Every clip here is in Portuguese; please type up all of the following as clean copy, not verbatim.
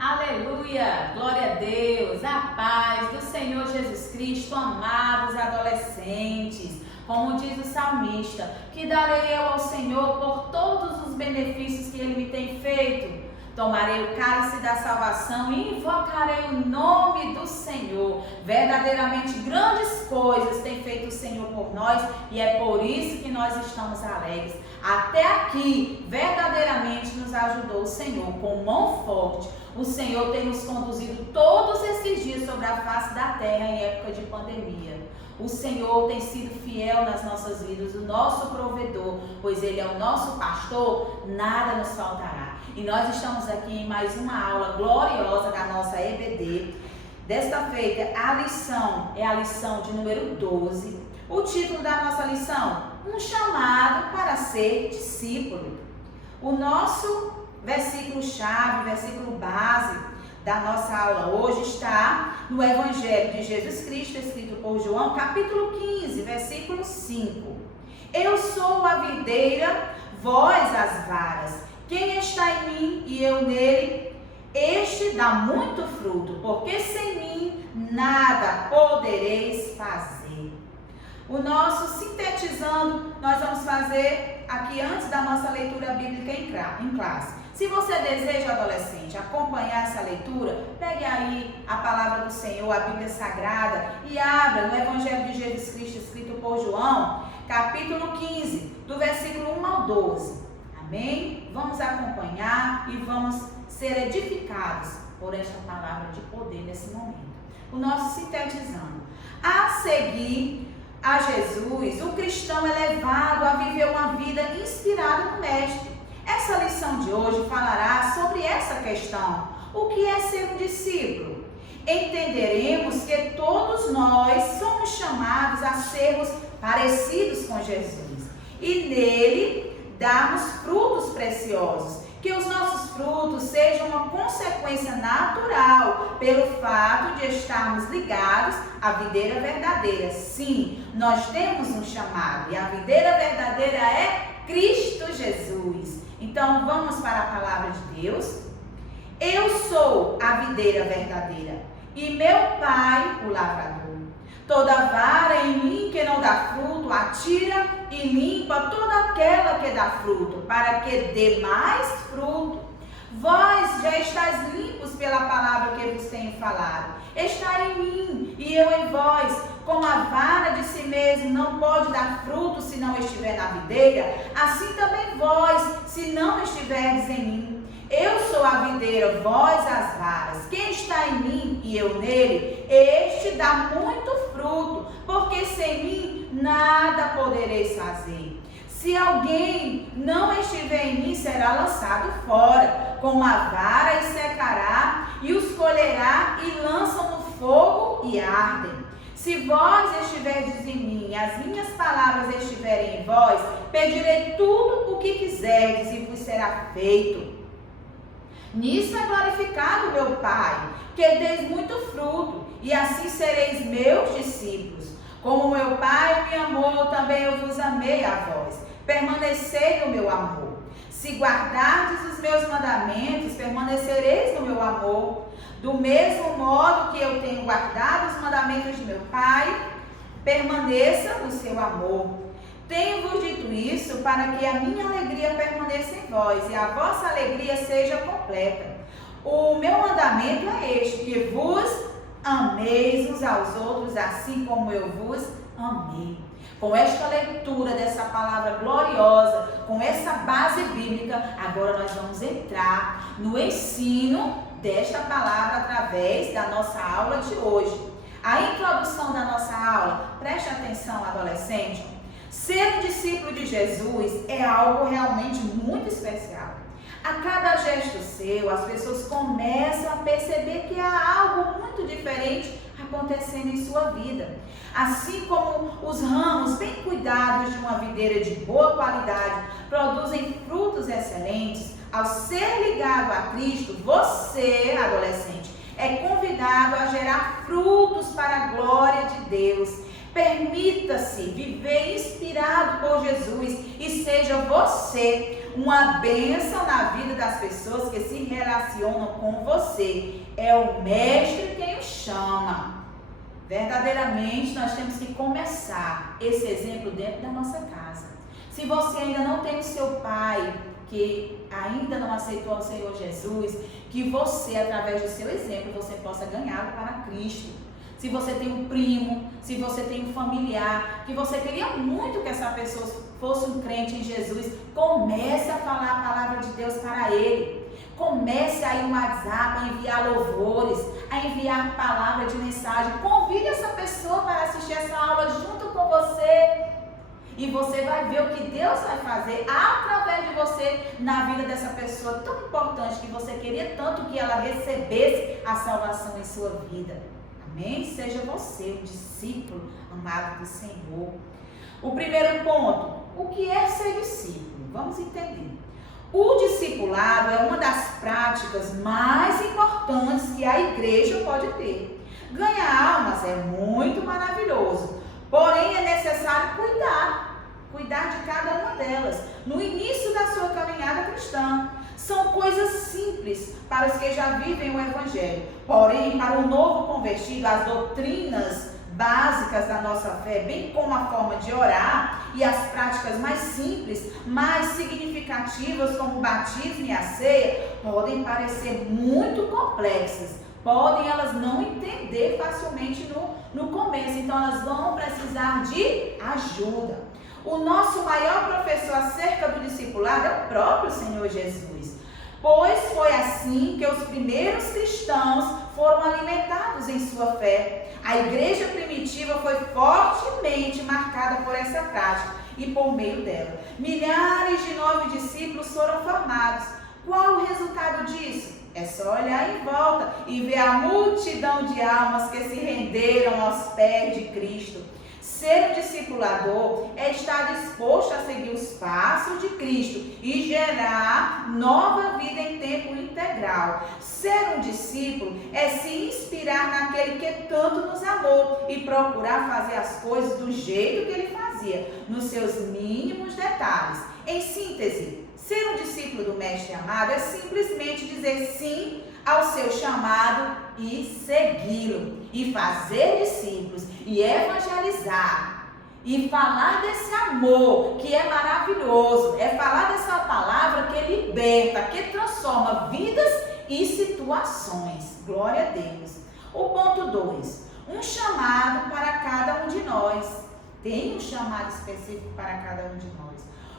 Aleluia! Glória a Deus! A paz do Senhor Jesus Cristo, amados adolescentes. Como diz o salmista, que darei eu ao Senhor por todos os benefícios que Ele me tem feito. Tomarei o cálice da salvação e invocarei o nome do Senhor. Verdadeiramente grandes coisas tem feito o Senhor por nós e é por isso que nós estamos alegres. Até aqui, verdadeiramente nos ajudou o Senhor com mão forte. O Senhor tem nos conduzido todos esses dias sobre a face da terra em época de pandemia. O Senhor tem sido fiel nas nossas vidas, o nosso provedor, pois Ele é o nosso pastor, nada nos faltará. E nós estamos aqui em mais uma aula gloriosa da nossa EBD. Desta feita, a lição é a lição de número 12. O título da nossa lição, um chamado para ser discípulo. O nosso versículo-chave, versículo base da nossa aula hoje está no Evangelho de Jesus Cristo, escrito por João, capítulo 15, versículo 5. Eu sou a videira, vós as varas. Quem está em mim e eu nele, este dá muito fruto, porque sem mim nada podereis fazer. O nosso sintetizando, nós vamos fazer aqui antes da nossa leitura bíblica em classe. Se você deseja, adolescente, acompanhar essa leitura, pegue aí a palavra do Senhor, a Bíblia Sagrada, e abra no Evangelho de Jesus Cristo, escrito por João, capítulo 15, do versículo 1 ao 12. Amém? Vamos acompanhar e vamos ser edificados por esta palavra de poder nesse momento. O nosso sintetizando. A seguir a Jesus, o cristão é levado a viver uma vida inspirada no Mestre. Essa lição de hoje falará sobre essa questão. O que é ser um discípulo? Entenderemos que todos nós somos chamados a sermos parecidos com Jesus e nele darmos frutos preciosos. Que os nossos frutos sejam uma consequência natural pelo fato de estarmos ligados à videira verdadeira. Sim, nós temos um chamado e a videira verdadeira é Cristo Jesus. Então vamos para a palavra de Deus. Eu sou a videira verdadeira e meu Pai o lavrador. Toda vara em mim que não dá fruto, atira e limpa toda aquela que dá fruto, para que dê mais fruto. Vós já estáis limpos pela palavra que vos tenho falado. Está em mim e eu em vós. Como a vara de si mesmo não pode dar fruto se não estiver na videira, assim também vós, se não estiverdes em mim. Eu sou a videira, vós as varas. Quem está em mim e eu nele, este dá muito fruto, porque sem mim nada podereis fazer. Se alguém não estiver em mim, será lançado fora, como a vara, e secará, e os colherá, e lançam no fogo e ardem. Se vós estiverdes em mim, e as minhas palavras estiverem em vós, pedirei tudo o que quiserdes, e vos será feito. Nisso é glorificado meu Pai, que deis muito fruto, e assim sereis meus discípulos. Como meu Pai me amou, também eu vos amei a vós. Permanecei no meu amor. Se guardardes os meus mandamentos, permanecereis no meu amor. Do mesmo modo que eu tenho guardado os mandamentos de meu Pai, permaneça no seu amor. Tenho-vos dito isso para que a minha alegria permaneça em vós e a vossa alegria seja completa. O meu mandamento é este, que vos ameis uns aos outros, assim como eu vos amei. Com esta leitura dessa palavra gloriosa, com essa base bíblica, agora nós vamos entrar no ensino desta palavra através da nossa aula de hoje. A introdução da nossa aula, preste atenção, adolescente. Ser um discípulo de Jesus é algo realmente muito especial. A cada gesto seu, as pessoas começam a perceber que há algo muito diferente acontecendo em sua vida. Assim como os ramos bem cuidados de uma videira de boa qualidade produzem frutos excelentes, ao ser ligado a Cristo, você, adolescente, é convidado a gerar frutos para a glória de Deus. Permita-se viver inspirado por Jesus e seja você ser uma bênção na vida das pessoas que se relacionam com você. É o mestre quem o chama. Verdadeiramente, nós temos que começar esse exemplo dentro da nossa casa. Se você ainda não tem o seu pai, que ainda não aceitou o Senhor Jesus, que você, através do seu exemplo, você possa ganhá-lo para Cristo. Se você tem um primo, se você tem um familiar, que você queria muito que essa pessoa fosse um crente em Jesus, comece a falar a palavra de Deus para ele. Comece a ir no WhatsApp, a enviar louvores, a enviar palavra de mensagem. Convide essa pessoa para assistir essa aula junto com você. E você vai ver o que Deus vai fazer através de você na vida dessa pessoa tão importante que você queria tanto que ela recebesse a salvação em sua vida. Amém? Seja você um discípulo amado do Senhor. O primeiro ponto, o que é ser discípulo? Vamos entender. O discipulado é uma das práticas mais importantes que a igreja pode ter. Ganhar almas é muito maravilhoso, porém é necessário cuidar de cada uma delas. No início da sua caminhada cristã, são coisas simples para os que já vivem o Evangelho. Porém, para o novo convertido, as doutrinas básicas da nossa fé, bem como a forma de orar e as práticas mais simples, mais significativas, como o batismo e a ceia, podem parecer muito complexas. Podem elas não entender facilmente no começo, então elas vão precisar de ajuda. O nosso maior professor acerca do discipulado é o próprio Senhor Jesus, pois foi assim que os primeiros cristãos foram alimentados em sua fé. A igreja primitiva foi fortemente marcada por essa prática e por meio dela, milhares de novos discípulos foram formados. Qual o resultado disso? É só olhar em volta e ver a multidão de almas que se renderam aos pés de Cristo. Ser um discipulador é estar disposto a seguir os passos de Cristo e gerar nova vida em tempo integral. Ser um discípulo é se inspirar naquele que tanto nos amou e procurar fazer as coisas do jeito que ele fazia, nos seus mínimos detalhes. Em síntese, ser um discípulo do Mestre amado é simplesmente dizer sim ao seu chamado e segui-lo, e fazer discípulos, e evangelizar, e falar desse amor que é maravilhoso, é falar dessa palavra que liberta, que transforma vidas e situações. Glória a Deus. O ponto 2, um chamado para cada um de nós. Tem um chamado específico para cada um de nós.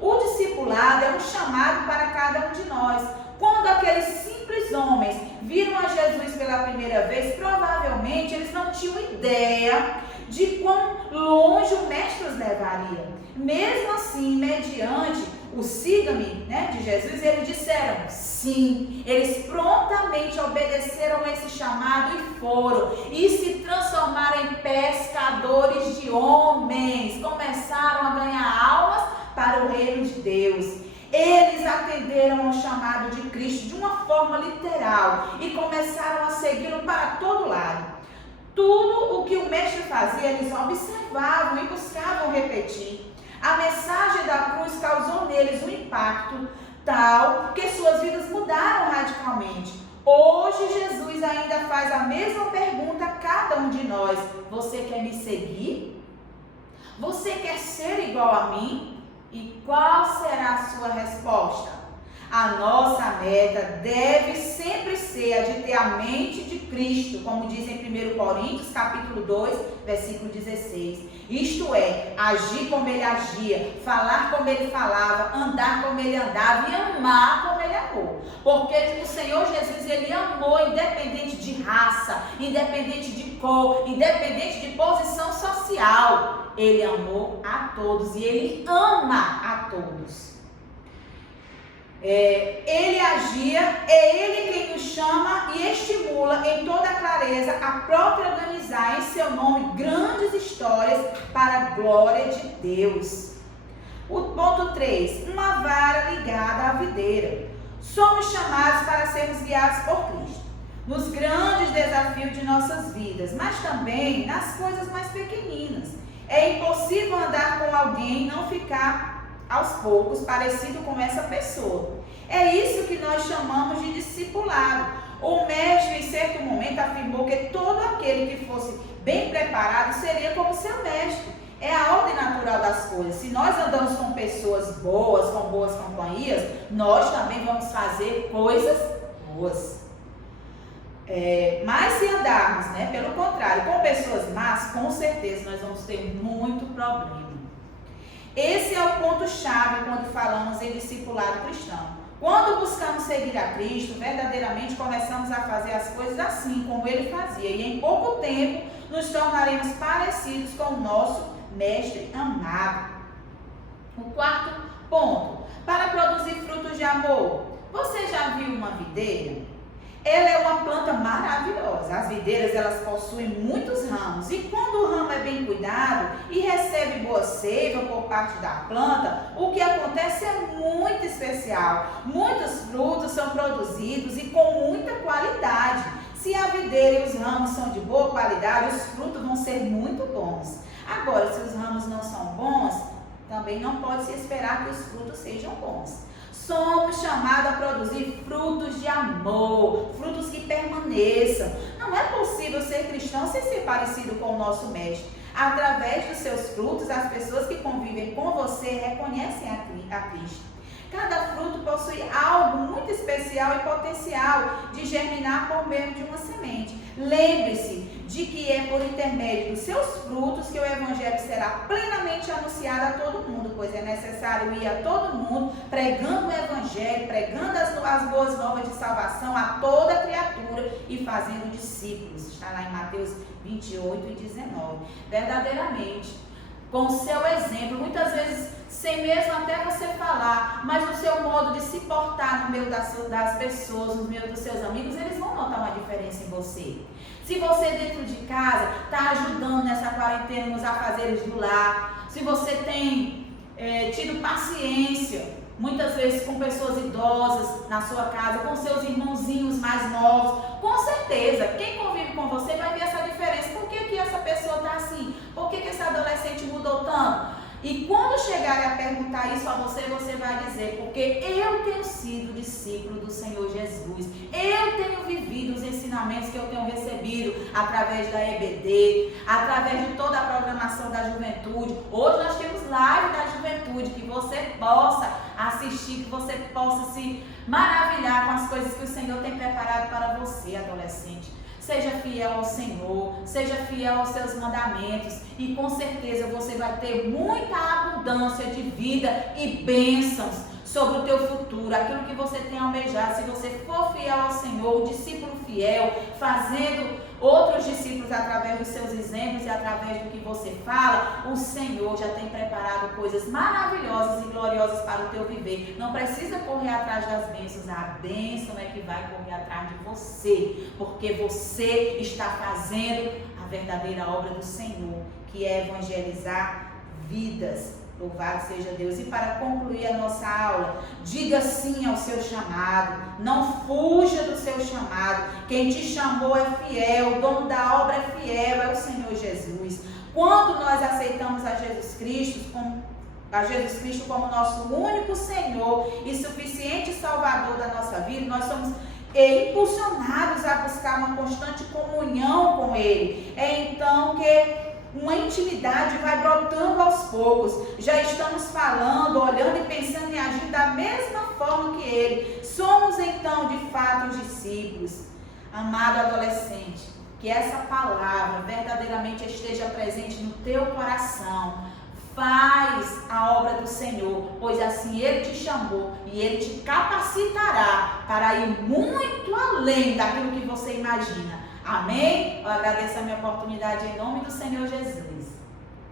O discipulado é um chamado para cada um de nós. Quando aqueles simples homens viram a Jesus pela primeira vez, provavelmente eles não tinham ideia de quão longe o mestre os levaria. Mesmo assim, mediante o siga-me, de Jesus, eles disseram sim. Eles prontamente obedeceram esse chamado e foram. E se transformaram em pescadores de homens. Começaram a ganhar almas para o reino de Deus. Eles atenderam ao chamado de Cristo de uma forma literal e começaram a segui-lo para todo lado. Tudo o que o mestre fazia, eles observavam e buscavam repetir. A mensagem da cruz causou neles um impacto tal que suas vidas mudaram radicalmente. Hoje Jesus ainda faz a mesma pergunta a cada um de nós. Você quer me seguir? Você quer ser igual a mim? E qual será a sua resposta? A nossa meta deve sempre ser a de ter a mente de Cristo, como diz em 1 Coríntios, capítulo 2, versículo 16. Isto é, agir como ele agia, falar como ele falava, andar como ele andava e amar como ele amou. Porque o Senhor Jesus, ele amou independente de raça, independente de cor, independente de posição social. Ele amou a todos e ele ama a todos. Ele agia, é ele quem nos chama e estimula em toda clareza a protagonizar em seu nome grandes histórias para a glória de Deus. O ponto 3, uma vara ligada à videira. Somos chamados para sermos guiados por Cristo nos grandes desafios de nossas vidas, mas também nas coisas mais pequeninas. É impossível andar com alguém e não ficar aos poucos, parecido com essa pessoa. É isso que nós chamamos de discipulado. O mestre, em certo momento, afirmou que todo aquele que fosse bem preparado seria como seu mestre. É a ordem natural das coisas. Se nós andamos com pessoas boas, com boas companhias, nós também vamos fazer coisas boas. Mas se andarmos, pelo contrário, com pessoas más, com certeza nós vamos ter muito problema. Esse é o ponto-chave quando falamos em discipulado cristão. Quando buscamos seguir a Cristo, verdadeiramente começamos a fazer as coisas assim como Ele fazia. E em pouco tempo nos tornaremos parecidos com o nosso Mestre amado. O quarto ponto, para produzir frutos de amor. Você já viu uma videira? Ela é uma planta maravilhosa. As videiras, elas possuem muitos ramos. E quando o ramo é bem cuidado e recebe boa seiva por parte da planta, o que acontece é muito especial. Muitos frutos são produzidos e com muita qualidade. Se a videira e os ramos são de boa qualidade, os frutos vão ser muito bons. Agora, se os ramos não são bons, também não pode se esperar que os frutos sejam bons. Somos chamados a produzir frutos de amor, frutos que permaneçam. Não é possível ser cristão sem ser parecido com o nosso mestre. Através dos seus frutos, as pessoas que convivem com você reconhecem a Cristo. Cada fruto possui algo muito especial e potencial de germinar por meio de uma semente. Lembre-se de que é por intermédio dos seus frutos que o Evangelho será plenamente anunciado a todo mundo, pois é necessário ir a todo mundo pregando o Evangelho, pregando as boas novas de salvação a toda criatura e fazendo discípulos. Está lá em Mateus 28 e 19. Verdadeiramente, com o seu exemplo, muitas vezes sem mesmo até você falar, mas o seu modo de se portar no meio das pessoas, no meio dos seus amigos, eles vão notar uma diferença em você. Se você dentro de casa está ajudando nessa quarentena nos afazeres do lar, se você tem tido paciência, muitas vezes com pessoas idosas na sua casa, com seus irmãozinhos mais novos, com certeza, quem convive com você vai ver essa diferença. Por que essa pessoa está assim? Por que esse adolescente mudou tanto? E quando chegarem a perguntar isso a você, você vai dizer, porque eu tenho sido discípulo do Senhor Jesus. Eu tenho vivido os ensinamentos que eu tenho recebido através da EBD, através de toda a programação da juventude. Hoje nós temos live da juventude, que você possa assistir, que você possa se maravilhar com as coisas que o Senhor tem preparado para você, adolescente. Seja fiel ao Senhor, seja fiel aos seus mandamentos e com certeza você vai ter muita abundância de vida e bênçãos sobre o teu futuro, aquilo que você tem almejado. Se você for fiel ao Senhor, o discípulo fiel, fazendo outros discípulos através dos seus exemplos e através do que você fala, o Senhor já tem preparado coisas maravilhosas e gloriosas para o teu viver. Não precisa correr atrás das bênçãos, a bênção é que vai correr atrás de você, porque você está fazendo a verdadeira obra do Senhor, que é evangelizar vidas. Louvado seja Deus. E para concluir a nossa aula, diga sim ao seu chamado, não fuja do seu chamado. Quem te chamou é fiel, o dono da obra é fiel, é o Senhor Jesus. Quando nós aceitamos a Jesus Cristo como nosso único Senhor e suficiente Salvador da nossa vida, nós somos impulsionados a buscar uma constante comunhão com Ele. É então que uma intimidade vai brotando aos poucos. Já estamos falando, olhando e pensando em agir da mesma forma que Ele. Somos então de fato os discípulos. Amado adolescente, que essa palavra verdadeiramente esteja presente no teu coração. Faz a obra do Senhor, pois assim Ele te chamou e Ele te capacitará para ir muito além daquilo que você imagina. Amém? Eu agradeço a minha oportunidade em nome do Senhor Jesus.